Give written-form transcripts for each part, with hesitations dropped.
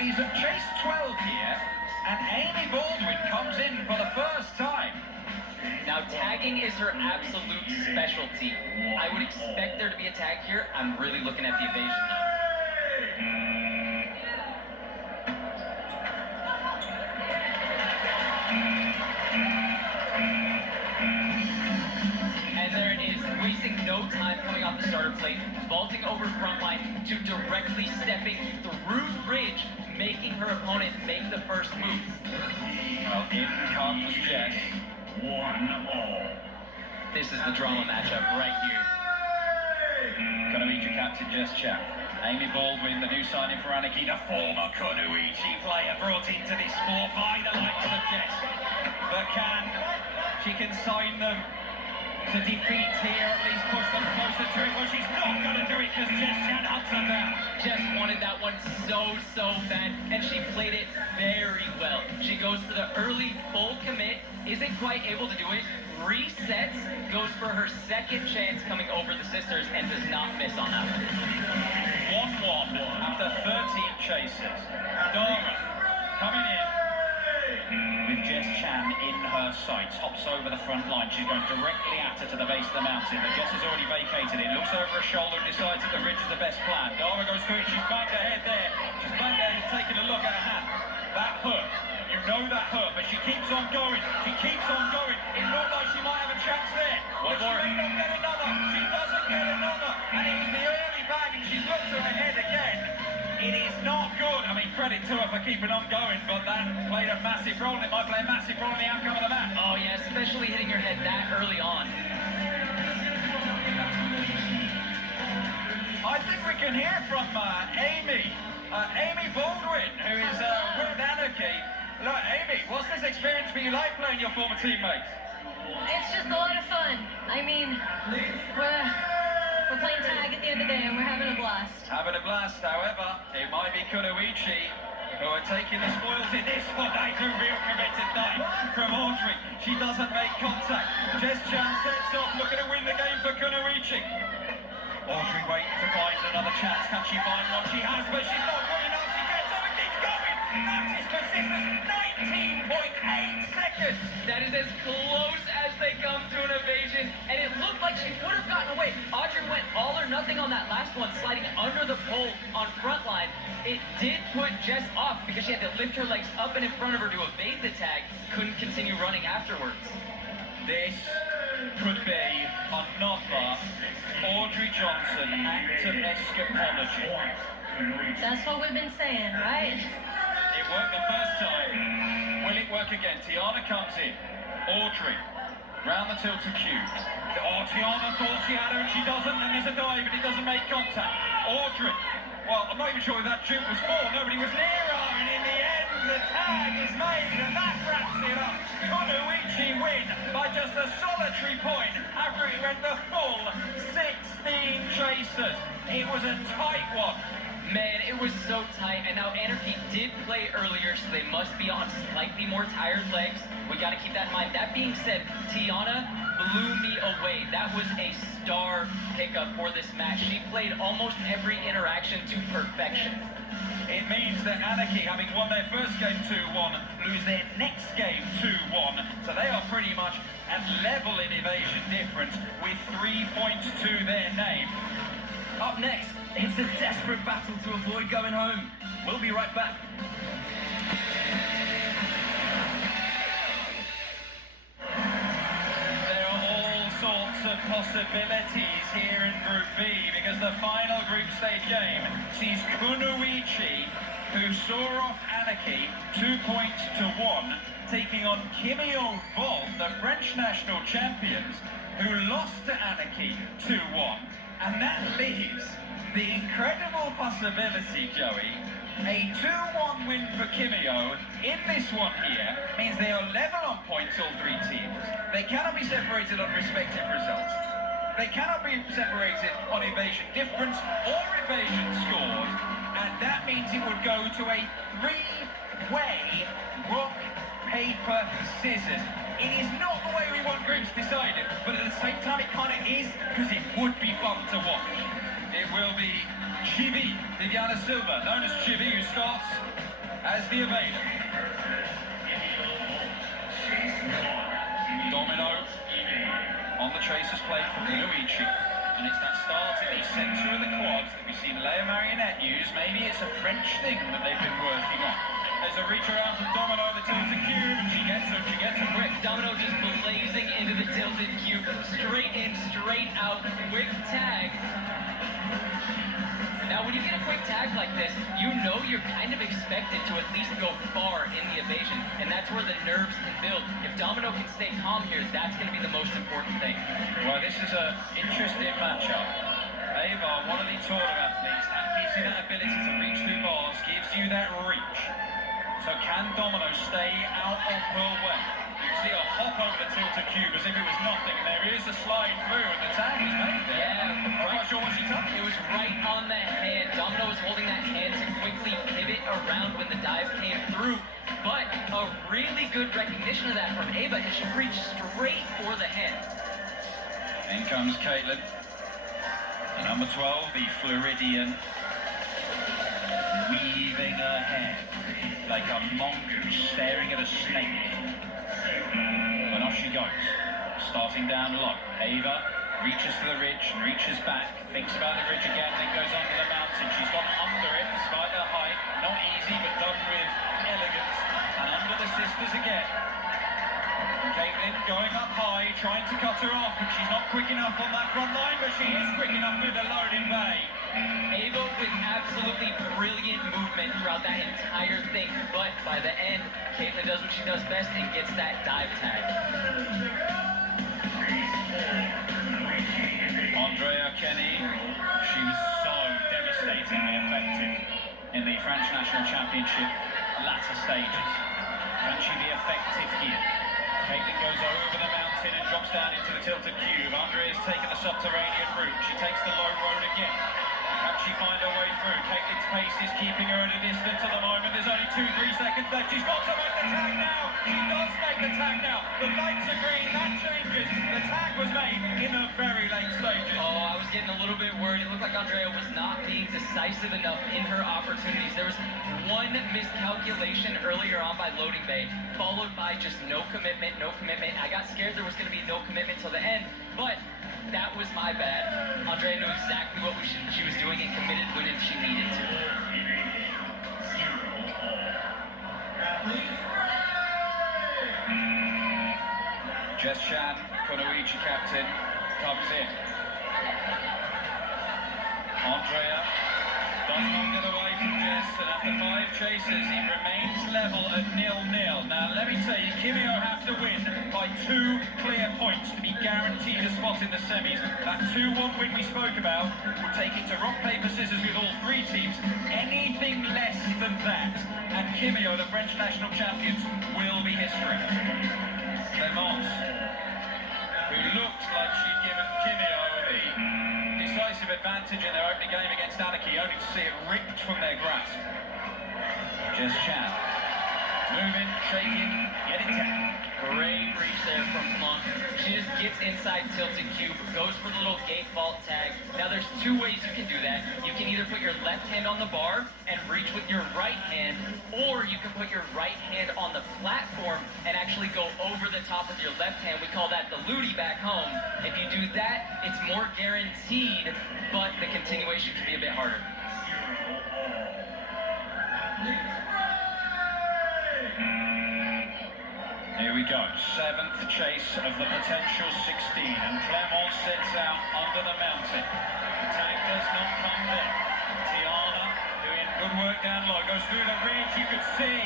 It is at chase 12 here, and Amy Baldwin comes in for the first time. Now, tagging is her absolute specialty. I would expect there to be a tag here. I'm really looking at the evasion now. And there it is, wasting no time coming off the starter plate, vaulting over front line to directly stepping through bridge, making her opponent make the first move. Well, in comes Jess. 1-all. This is the drama matchup right here. Kunoichi captain Jess Chan. Amy Baldwin, the new signing for Anarchy, the former Kunoichi player brought into this sport by the likes of Jess. But she can sign them to defeat here, at least push them closer to it. Well, she's not going to do it because Jess Chan hunts her down. Jess wanted that one so bad, and she played it very well. She goes for the early full commit, isn't quite able to do it, resets, goes for her second chance coming over the sisters, and does not miss on that one. 1-1 after 13 chases. Dara coming in with Jess Chan in her sights, hops over the front line. She's going directly at her to the base of the mountain, but Jess has already vacated it. Looks over her shoulder and decides that the ridge is the best plan. Dara goes through it. She's banged her head there. She's banged her head and taken a look at her hand. That hurt. You know that hurt, but she keeps on going. She keeps on going. It looked like she might have a chance there. But she may not get another. She doesn't get another. And it was the early bag, and she's looked at her head again. It is not good. I mean, credit to her for keeping on going, but that played a massive role, and it might play a massive role in the outcome of the match. Oh yeah, especially hitting her head that early on. I think we can hear from Amy Baldwin, who is with Anarchy. Look, Amy, what's this experience for you like playing your former teammates? It's just a lot of fun. I mean, we're playing tag at the end of the day and we're having a blast. Having a blast, however, it might be Kunoichi who are taking the spoils in this one. They do real committed dive from Audrey. She doesn't make contact. Jess Chan sets off, looking to win the game for Kunoichi. Audrey waiting to find another chance. Can she find one? She has, but she's not good enough. She gets up and keeps going. That is persistence. 19.8 seconds. That is as close as they come to an evasion, and it looked like she would have gotten away. Audrey went all or nothing on that last one, sliding under the pole on front line. It did put Jess off because she had to lift her legs up and in front of her to evade the tag. Couldn't continue running afterwards. This could be another Audrey Johnson act of escapology. That's what we've been saying, right? It worked the first time. Will it work again? Tiana comes in. Audrey, round the tilted cube. Oh, Tiana thought she had her and she doesn't, and there's a dive and it doesn't make contact. Audrey, well, I'm not even sure if that juke was for. Nobody was near her, and in the end, the tag is made, and that wraps it up. Kunoichi win by just a solitary point after it went the full 16 chasers. It was a tight one. Man, it was so tight, and now Anarchy did play earlier, so they must be on slightly more tired legs. We got to keep that in mind. That being said, Tiana blew me away. That was a star pickup for this match. She played almost every interaction to perfection. It means that Anarchy, having won their first game 2-1, lose their next game 2-1. So they are pretty much at level in evasion difference with 3 points to their name. Up next, it's a desperate battle to avoid going home. We'll be right back. There are all sorts of possibilities here in Group B because the final group stage game sees Kunoichi, who saw off Anarchy 2 points to 1, taking on Kimio Vol, the French national champions, who lost to Anarchy 2-1. And that leaves the incredible possibility, Joey, a 2-1 win for Kimio in this one here means they are level on points, all three teams. They cannot be separated on respective results. They cannot be separated on evasion difference or evasion scored, and that means it would go to a three-way rock, paper, scissors. It is not the way we want groups decided, but at the same time it kind of is, because it would be fun to watch. It will be Chibi, Viviana Silva, known as Chibi, who starts as the evader. Domino on the chaser's plate from Kunoichi. And it's that start in the centre of the quads that we've seen Leia Marionette use. Maybe it's a French thing that they've been working on. There's a reach around from Domino, the tilted cube, and she gets her quick. Domino just blazing into the tilted cube. Straight in, straight out, quick tag. Now, when you get a quick tag like this, you know you're kind of expected to at least go far in the evasion, and that's where the nerves can build. If Domino can stay calm here, that's going to be the most important thing. Well, this is an interesting matchup. Ava, one of the taller athletes, that gives you that ability to reach through bars, gives you that reach. So can Domino stay out of her way? You see a hop over the tilted cube as if it was nothing, and there is a slide through, and the tag is made there. Yeah, I'm not sure what she took. It was right on the hand. Domino was holding that hand to quickly pivot around when the dive came through. But a really good recognition of that from Ava, and she reached straight for the hand. In comes Caitlin. The number 12, the Floridian, weaving her hair like a mongoose staring at a snake. And off she goes, starting down low. Ava reaches to the ridge and reaches back, thinks about the ridge again, then goes under the mountain. She's gone under it despite her height. Not easy, but done with elegance. And under the sisters again. And Caitlin going up high, trying to cut her off, and she's not quick enough on that front line, but she is quick enough with the loading bay. Ava with absolutely brilliant movement throughout that entire thing, but by the end, Caitlin does what she does best and gets that dive tag. Andrea Kenny, she was so devastatingly effective in the French National Championship latter stages. Can she be effective here? Caitlin goes over the mountain and drops down into the tilted cube. Andrea's taken the subterranean route. She takes the low road again. Can she find her way through? Caitlin's pace is keeping her at a distance at the moment. There's only 2-3 seconds left. She's got to make the tag now. She does make the tag now. The lights are green. That changes. The tag was made in the very late stages. Oh, I was getting a little bit worried. It looked like Andrea was not being decisive enough in her opportunities. There was one miscalculation earlier on by loading bay, followed by just no commitment, no commitment. I got scared there was going to be no commitment till the end, but that was my bad. Andrea knew exactly what she was doing and committed when she needed to. Jess Chan, Kunoichi captain, comes in. Andrea does not get away from Jess, and after 5 chases, he remains level at 0-0. Now, let me tell you, Kimio have to win by 2 clear points to be guaranteed a spot in the semis. That 2-1 win we spoke about would take it to rock, paper, scissors with all 3 teams. Anything less than that, and Kimio, the French national champions, will be history. Clemence, who looked like she'd given Kimio the decisive advantage in their opening game against Anarchy, only to see it ripped from their grasp. Jess Chan, moving, shaking, getting tagged. Great reach there from Clemence. She just gets inside tilted cube, goes for the little gate vault tag. Now there's 2 ways you can do that. You can either put your left hand on the bar and reach with your right hand, or you can put your right hand on the platform and actually go over the top of your left hand. We call that the Ludi back home. If you do that, it's more guaranteed, but the continuation can be a bit harder. Here we go, 7th chase of the potential 16, and Clemence sits out under the mountain. The tag does not come there. Tiana, doing good work down low, goes through the ridge. You could see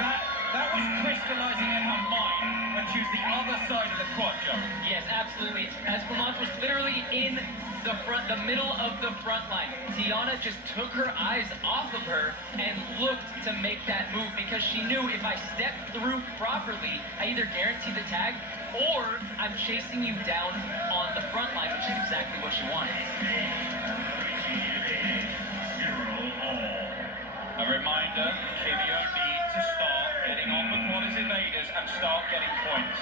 that was crystallizing in her mind when she was the other side of the quad, Joe. Yes, absolutely. As Clemence was literally in the middle of the front line, Tiana just took her eyes off of her and looked to make that move because she knew if I step through properly, I either guarantee the tag or I'm chasing you down on the front line, which is exactly what she wanted. A reminder, Kimio need to start getting on with what is evaders and start getting points.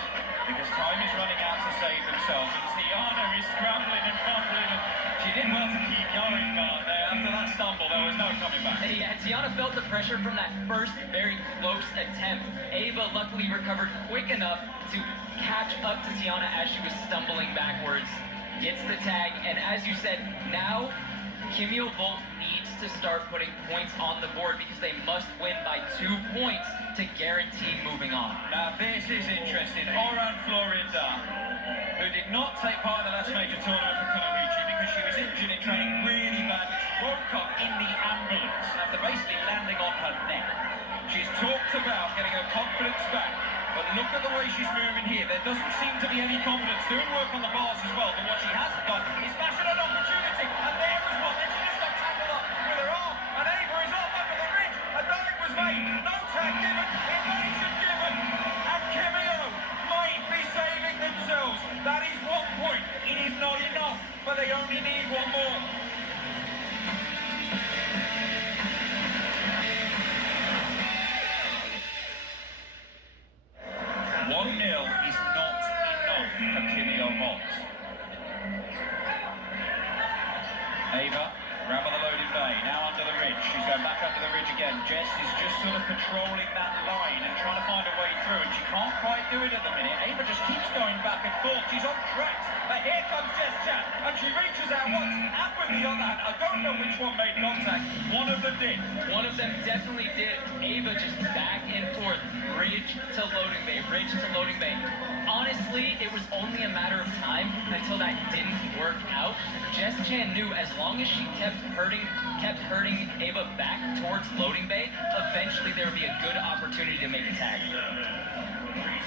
Because time is running out to save themselves, and Tiana is scrambling and fumbling and She did well to keep going, but after that stumble, there was no coming back. Yeah, Tiana felt the pressure from that first very close attempt. Ava luckily recovered quick enough to catch up to Tiana as she was stumbling backwards. Gets the tag, and as you said, now Kimio Volt needs to start putting points on the board because they must win by 2 points to guarantee moving on. Now this is interesting. Oran Florinda, who did not take part in the last major tournament for Kunoichi because she was injured in training really badly. She woke up in the ambulance after basically landing on her neck. She's talked about getting her confidence back, but look at the way she's moving here. There doesn't seem to be any confidence. Doing work on the bars as well, but what she hasn't done is fashion an opportunity, and there was one. Then she just got tangled up with her arm, and Ava is off under the ridge. A dive was made, no tag given, evasion given, and Kimio might be saving themselves. That is 1 point. It is not enough, but they only need one more. 1-0 is not enough for Kimio Volt. Ava, grab on the loading bay, now under the ridge. She's going back under the ridge again. Jess is just sort of controlling that line and trying to find a way through, and she can't quite do it at the minute. Ava just keeps going back and forth. She's on track, but here comes Jess Chan, and she reaches out once, and with the other hand, I don't know which one made contact. One of them did. One of them definitely did. Ava just back and forth, ridge to loading bay, ridge to loading bay. Honestly, it was only a matter of time until that didn't work out. Jess Chan knew as long as she kept hurting Ava back towards loading bay, eventually there would be a good opportunity to make a tag.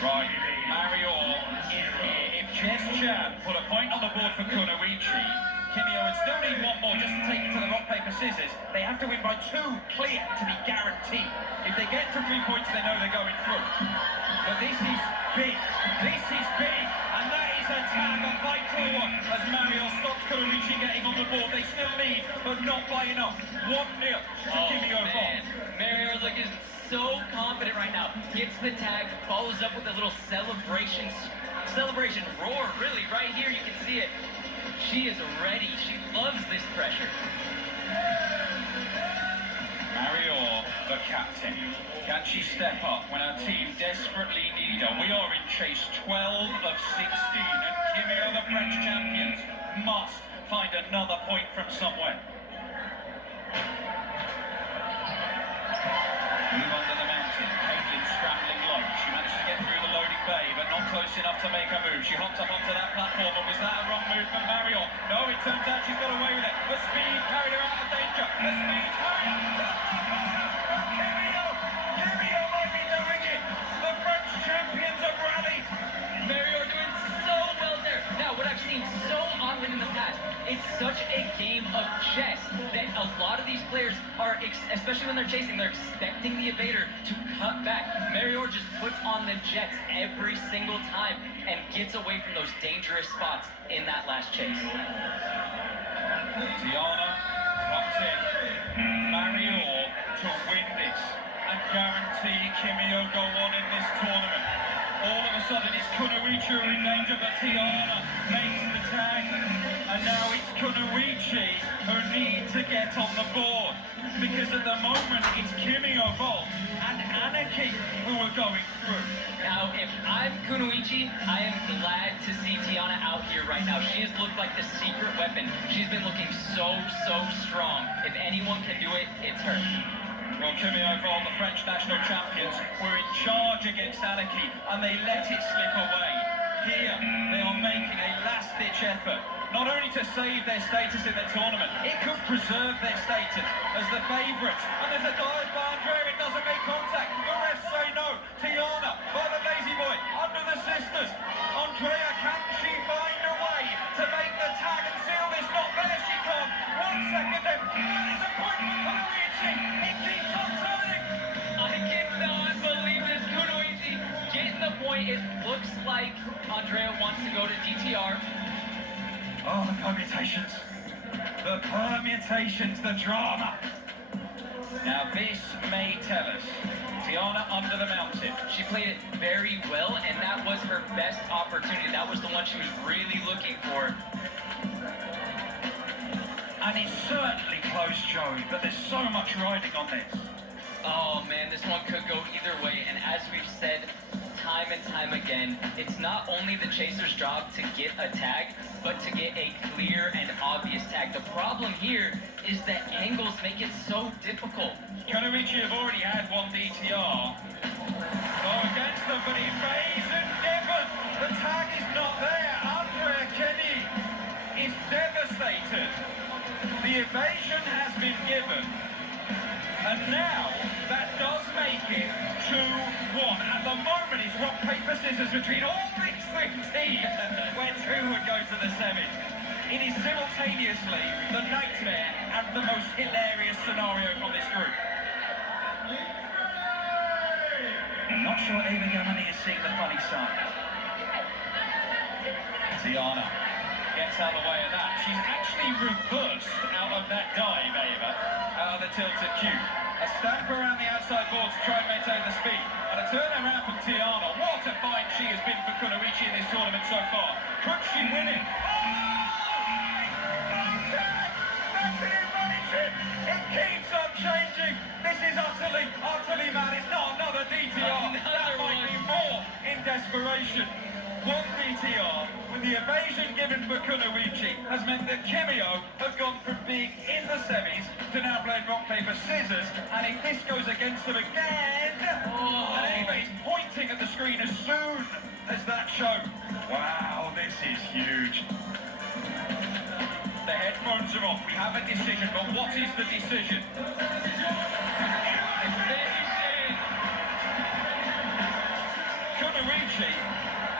Right, Mario in here. If Jess Chan put a point on the board for Kunoichi, Kimio would still need one more just to take it to the rock, paper, scissors. They have to win by 2 clear to be guaranteed. If they get to 3 points, they know they're going through. But this is big. This is big. And that is a tag, a vital one, as Mario stops Kunoichi getting on the board. They still lead, but not by enough. 1-0 to Kimio Volt. Mario looking so confident right now. Gets the tag, follows up with a little celebration roar. Really, right here you can see it. She is ready. She loves this pressure. Mario, the captain. Can she step up when her team desperately need her? We are in chase 12 of 16, and Kimio, the French champions, must find another point from somewhere. Move under the mountain. Caitlin scrambling low. She managed to get through the loading bay, but not close enough to make a move. She hopped up onto that platform, and was that a wrong move from Mario? No, it turns out she's got away with it. The speed carried her out of danger. The speed carried her to the front corner. Kimio might be doing it. The French champions have rallied. Mario are doing so well there. Now, what I've seen so often in the past, it's such a game of chess that a lot of these players are, especially when they're chasing, they're expecting the evader to cut back. Mario just puts on the jets every single time and gets away from those dangerous spots in that last chase. Tiana comes in. Mario to win this and guarantee Kimio go on in this tournament. All of a sudden it's Kunoichi who are in danger, but Tiana makes the tag. And now it's Kunoichi who need to get on the board. Because at the moment it's Kimio Volt and Anarchy who are going through. Now, if I'm Kunoichi, I am glad to see Tiana out here right now. She has looked like the secret weapon. She's been looking so strong. If anyone can do it, it's her. Well, Kimio Volt, the French national champions, were in charge against Anarchy, and they let it slip away. Here, they are making a last-ditch effort, not only to save their status in the tournament, it could preserve their status as the favourites. And there's a dive by Andrea, it doesn't make contact. The refs say no. Tiana by the lazy boy, under the sisters. Andrea, can she find a way to make the tag and seal this knot? There she can. 1 second then. That is a point for Kunoichi. It keeps on turning. I cannot believe this. Kunoichi getting the point. It looks like Andrea wants to go to DTR. Oh, the permutations. The permutations, the drama. Now this may tell us. Tiana under the mountain. She played it very well, and that was her best opportunity. That was the one she was really looking for. And it's certainly close, Joey, but there's so much riding on this. Oh man, this one could go either way, and as we've said time and time again, it's not only the chaser's job to get a tag, but to get a clear and obvious tag. The problem here is that angles make it so difficult. Kunoichi have already had one DTR. Go against them, but he evades Gibbon. The tag is not there. Andrea Kenny is devastated. The evasion has been given. And now, that does make it 2-1. At the moment, it's rock, paper, scissors between all these three teams, where two would go to the semis. It is simultaneously the nightmare and the most hilarious scenario from this group. I'm not sure Ava Yamane is seeing the funny side. Tiana gets out of the way of that. She's actually reversed out of that dive, Ava, out of the tilted cube. A stamp around the outside board to try and maintain the speed. And a turnaround from Tiana. What a fight she has been for Kunoichi in this tournament so far. Could she win it? It keeps on changing. This is utterly mad. It's not another DTR. That might be more in desperation. One DTR with the evasion given for Kunoichi has meant that Kimio have gone from being in the semis to now playing rock, paper, scissors. And if this goes against them again, and Ava is pointing at the screen as soon as that show. Wow, this is huge. The headphones are off. We have a decision, but what is the decision? Kunoichi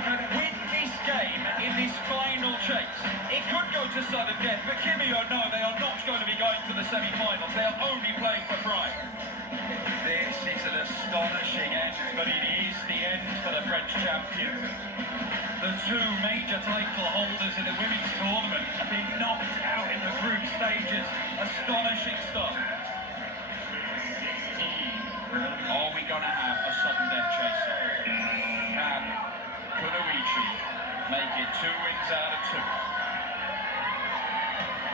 can win this game in this final chase. It could go to sudden death, but Kimio know they are not going to be going to the semi-finals. They are only playing for pride. This is an astonishing end, but it is the end for the French champions. The two major title holders in the women's tournament are being knocked out in the group stages. Astonishing stuff. Are we going to have a sudden death chaser? Can Kunoichi make it 2 wins out of 2?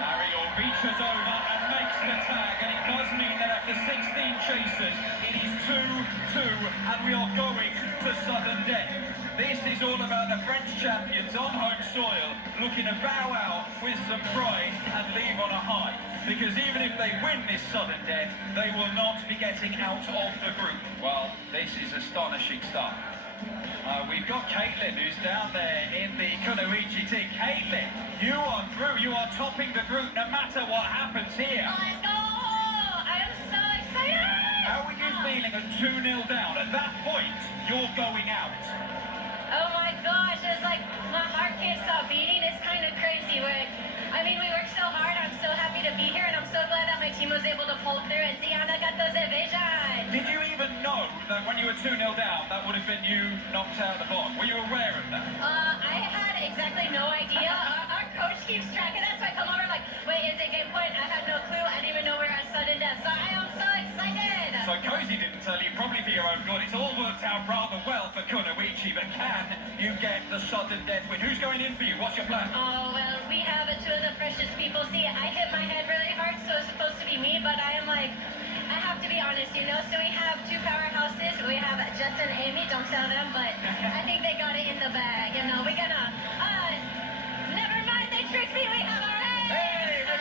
Mario reaches over and makes the tag, and it does mean that after 16 chasers, it is 2-2, and we are going to sudden death. This is all about the French champions on home soil looking to bow out with some pride and leave on a high. Because even if they win this sudden death, they will not be getting out of the group. Well, this is astonishing stuff. We've got Caitlin, who's down there in the Kunoichi team. Caitlin, you are through. You are topping the group no matter what happens here. Let's go! I am so excited! How are you feeling at 2-0 down? At that point, you're going out. Oh my gosh, it's like my heart can't stop beating. It's kind of crazy. I mean, we worked so hard. I'm so happy to be here, and I'm so glad that my team was able to pull through, and Tiana got those evasions. Did you even know that when you were 2-0 down, that would have been you knocked out of the bottom? Were you aware of that? I had exactly no idea. Our coach keeps track of that, so I come over like, wait, is it game point? I had no clue. I didn't even know we were at sudden death, so I am so excited. So Cozy didn't tell you, probably for your own good. It's all worked out rather well for Kunoichi, but can you get the sudden death win? Who's going in for you? What's your plan? Oh, well, we have two of the freshest people. See, I hit my head really hard, so it's supposed to be me, but I am like, I have to be honest, you know? So we have two powerhouses. We have Justin and Amy, don't tell them, but I think they got it in the bag, you know? We're gonna, never mind, they tricked me. We have our Hey, the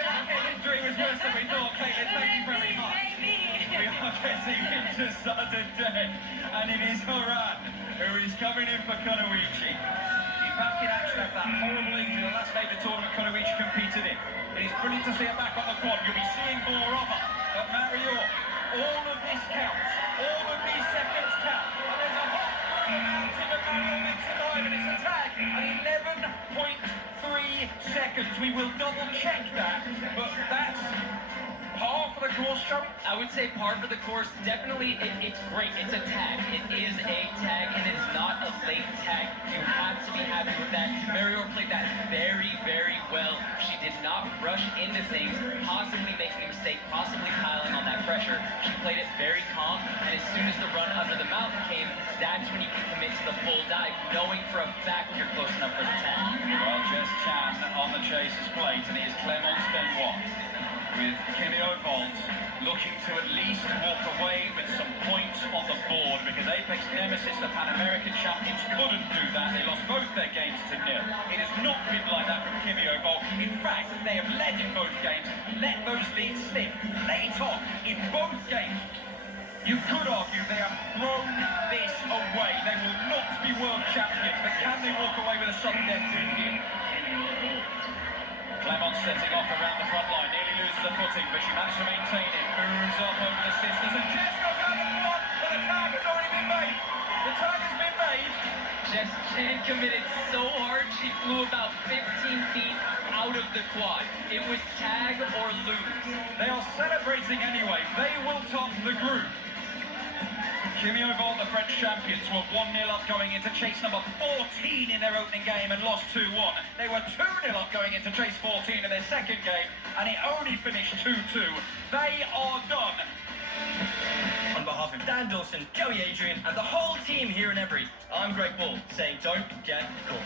injury was worse than we thought, Caitlin. Thank you very much. We are getting into sudden death, and it is Horan who is coming in for Kunoichi. He's back in action after that horrible injury the last major tournament Kunoichi competed in. It is brilliant to see her back on the quad. You'll be seeing more of her. But Mario, all of this counts. All of these seconds count. And there's a hot mountain of Mario makes a dive, and it's a tag at 11.3 seconds. We will double check that, but that's par for the course, Joe. I would say par for the course. Definitely, it's great. It's a tag. It is a tag, and it's not a late tag. You have to be happy with that. Mario played that very, very well. She did not rush into things, possibly making a mistake, possibly piling on that pressure. She played it very calm, and as soon as the run under the mountain came, that's when you can commit to the full dive, knowing for a fact you're close enough for the tag. Well, Jess Chan on the chaser's plate, and it is Clemence Benoit with Kimi Ovold looking to at least walk away with some points on the board, because Apex Nemesis, the Pan American champions, couldn't do that. They lost both their games to 0. It has not been like that from Kimi Ovold. In fact, they have led in both games, let those leads slip late on in both games. You could argue they have thrown this away. They will not be world champions, but can they walk away with a sudden death win here? Clement setting off around the front line, nearly loses the footing, but she managed to maintain it. Moves up over the sisters, and Jess goes out of the block, but the tag has already been made. The tag has been made. Jess Chen committed so hard, she flew about 15 feet out of the quad. It was tag or lose. They are celebrating anyway. They will top the group. Kimi Ovold, the French champions, were 1-0 up going into chase number 14 in their opening game and lost 2-1. They were 2-0 up going into chase 14 in their second game, and it only finished 2-2. They are done. On behalf of Dan Dawson, Joey Adrian, and the whole team here in Every, I'm Greg Ball, saying don't get caught.